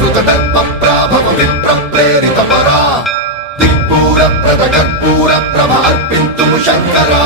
దర్పప్రాభవ విప్ర ప్రేరిత పరా దిక్పూర ప్రద కర్పూర ప్రభ అర్పింతుము శంకరా